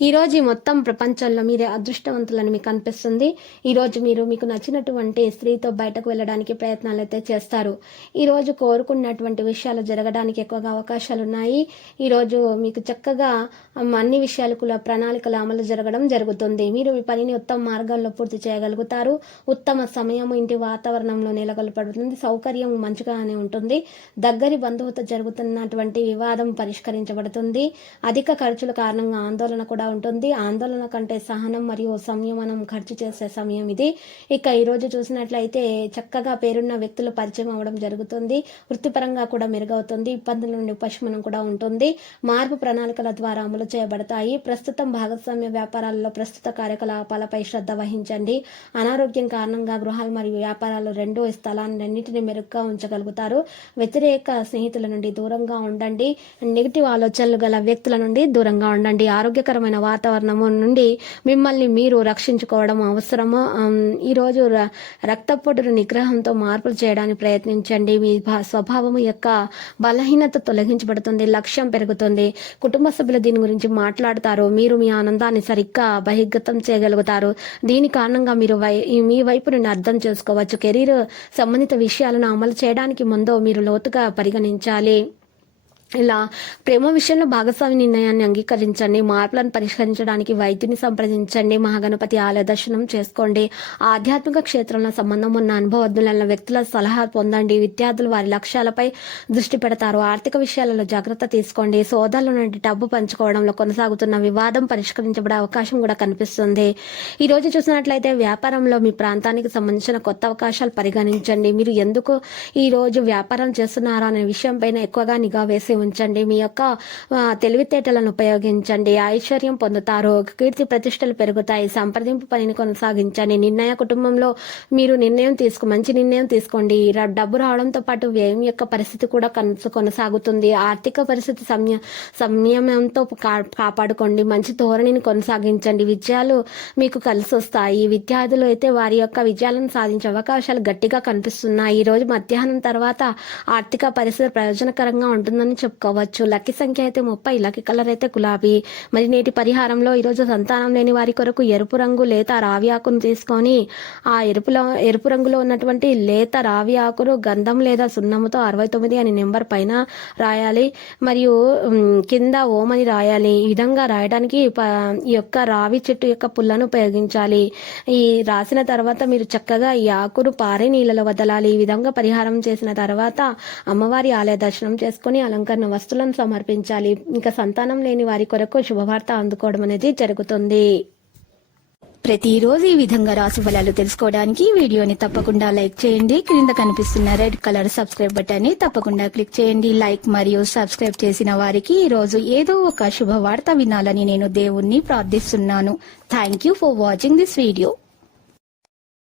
ఈ రోజు మొత్తం ప్రపంచంలో మీరే అదృష్టవంతులని మీకు అనిపిస్తుంది. ఈరోజు మీరు మీకు నచ్చినటువంటి స్త్రీతో బయటకు వెళ్ళడానికి ప్రయత్నాలు అయితే చేస్తారు. ఈరోజు కోరుకున్నటువంటి విషయాలు జరగడానికి ఎక్కువగా అవకాశాలు ఉన్నాయి. ఈరోజు మీకు చక్కగా అన్ని విషయాలు కూడా ప్రణాళికలు అమలు జరగడం జరుగుతుంది. మీరు మీ పనిని ఉత్తమ మార్గాల్లో పూర్తి చేయగలుగుతారు. ఉత్తమ సమయం ఇంటి వాతావరణంలో నెలకొల్పడుతుంది సౌకర్యం మంచిగానే ఉంటుంది. దగ్గరి బంధువుతో జరుగుతున్నటువంటి వివాదం పరిష్కరించబడుతుంది. అధిక ఖర్చుల కారణంగా ఆందోళన కూడా ఉంటుంది. ఆందోళన కంటే సహనం మరియు సంయమనం ఖర్చు చేసే సమయం ఇది. ఇక ఈరోజు చూసినట్లయితే చక్కగా పేరున్న వ్యక్తులు పరిచయం అవ్వడం జరుగుతుంది. వృత్తిపరంగా కూడా మెరుగవుతుంది. ఇబ్బందుల నుండి ఉపశమనం కూడా ఉంటుంది. మార్పు ప్రణాళికల ద్వారా అమలు చేయబడతాయి. ప్రస్తుతం భాగస్వామ్య వ్యాపారాలలో ప్రస్తుత కార్యకలాపాలపై శ్రద్ధ వహించండి. అనారోగ్యం కారణంగా గృహాలు మరియు వ్యాపారాలు రెండో స్థలాన్ని రెండింటిని మెరుగ్గా ఉంచగలుగుతారు. వ్యతిరేక స్నేహితుల నుండి దూరంగా ఉండండి. నెగిటివ్ ఆలోచనలు గల వ్యక్తుల నుండి దూరంగా ఉండండి. ఆరోగ్యకరమైన వాతావరణం నుండి మిమ్మల్ని మీరు రక్షించుకోవడం అవసరము? ఈరోజు ర- రక్తపోటును నిగ్రహంతో మార్పులు చేయడానికి ప్రయత్నించండి. మీ భా- స్వభావం యొక్క బలహీనత తొలగించబడుతుంది లక్ష్యం పెరుగుతుంది. కుటుంబ సభ్యులు దీని గురించి మాట్లాడతారు. మీరు మీ ఆనందాన్ని సరిగ్గా బహిర్గతం చేయగలుగుతారు. దీని కారణంగా మీరు వై మీ వైపు నుండి అర్థం చేసుకోవచ్చు. కెరీర్ సంబంధిత విషయాలను అమలు చేయడానికి ముందు మీరు లోతుగా పరిగణించాలి. ఇలా ప్రేమ విషయంలో భాగస్వామి నిర్ణయాన్ని అంగీకరించండి. మార్పులను పరిష్కరించడానికి వైద్యుని సంప్రదించండి. మహాగణపతి ఆలయ దర్శనం చేసుకోండి. ఆధ్యాత్మిక క్షేత్రంలో సంబంధం ఉన్న అనుభవజ్ఞులైన వ్యక్తుల సలహా పొందండి. విద్యార్థులు వారి లక్ష్యాలపై దృష్టి పెడతారు. ఆర్థిక విషయాలలో జాగ్రత్త తీసుకోండి. సోదరుల నుండి డబ్బు పంచుకోవడంలో కొనసాగుతున్న వివాదం పరిష్కరించబడే అవకాశం కూడా కనిపిస్తుంది. ఈ రోజు చూసినట్లయితే వ్యాపారంలో మీ ప్రాంతానికి సంబంధించిన కొత్త అవకాశాలు పరిగణించండి. మీరు ఎందుకు ఈ రోజు వ్యాపారం చేస్తున్నారా అనే విషయం పైన ఎక్కువగా నిఘా వేసి ఉంచండి. మీ యొక్క తెలివితేటలను ఉపయోగించండి. ఐశ్వర్యం పొందుతారు. కీర్తి ప్రతిష్టలు పెరుగుతాయి. సంప్రదింపు పనిని కొనసాగించండి. నిర్ణయ కుటుంబంలో మీరు నిర్ణయం తీసుకు మంచి నిర్ణయం తీసుకోండి. డబ్బు రావడంతో పాటు వ్యయం యొక్క పరిస్థితి కూడా కొనసాగుతుంది. ఆర్థిక పరిస్థితి సంయ సంయమంతో కా- కాపాడుకోండి. మంచి ధోరణిని కొనసాగించండి. విజయాలు మీకు కలిసి వస్తాయి విద్యార్థులు అయితే వారి యొక్క విజయాలను సాధించే అవకాశాలు గట్టిగా కనిపిస్తున్నాయి. ఈ రోజు మధ్యాహ్నం తర్వాత ఆర్థిక పరిస్థితి ప్రయోజనకరంగా ఉంటుందని చెప్పుకోవచ్చు. లక్కీ సంఖ్య అయితే ముప్పై లక్కీ కలర్ అయితే గులాబీ. మరి నేటి పరిహారంలో ఈరోజు సంతానం లేని వారి కొరకు ఎరుపు రంగు లేత రావి ఆకును తీసుకొని ఆ ఎరుపులో ఎరుపు రంగులో ఉన్నటువంటి లేత రావి ఆకును గంధం లేదా సున్నముతో అరవై తొమ్మిది అనే నెంబర్ పైన రాయాలి. మరియు కింద ఓం అని రాయాలి. ఈ విధంగా రాయడానికి ప- ఈ యొక్క రావి చెట్టు యొక్క పుల్లను ఉపయోగించాలి. ఈ రాసిన తర్వాత మీరు చక్కగా ఈ ఆకును పారే నీళ్ళలో వదలాలి. ఈ విధంగా పరిహారం చేసిన తర్వాత అమ్మవారి ఆలయ దర్శనం చేసుకుని అలంకరణ వస్తువులను సమర్పించాలి. ఇంకా సంతానం లేని వారి కొరకు శుభవార్త అందుకోవడం అనేది జరుగుతుంది. ప్రతిరోజు ఈ విధంగా రాశి ఫలాలు తెలుసుకోవడానికి వీడియోని తప్పకుండా లైక్ చేయండి. క్రింద కనిపిస్తున్న రెడ్ కలర్ సబ్స్క్రైబ్ బటన్ని తప్పకుండా క్లిక్ చేయండి. లైక్ మరియు సబ్స్క్రైబ్ చేసిన వారికి ఈ రోజు ఏదో ఒక శుభవార్త వినాలని నేను దేవుణ్ణి ప్రార్థిస్తున్నాను. Thank you for watching this video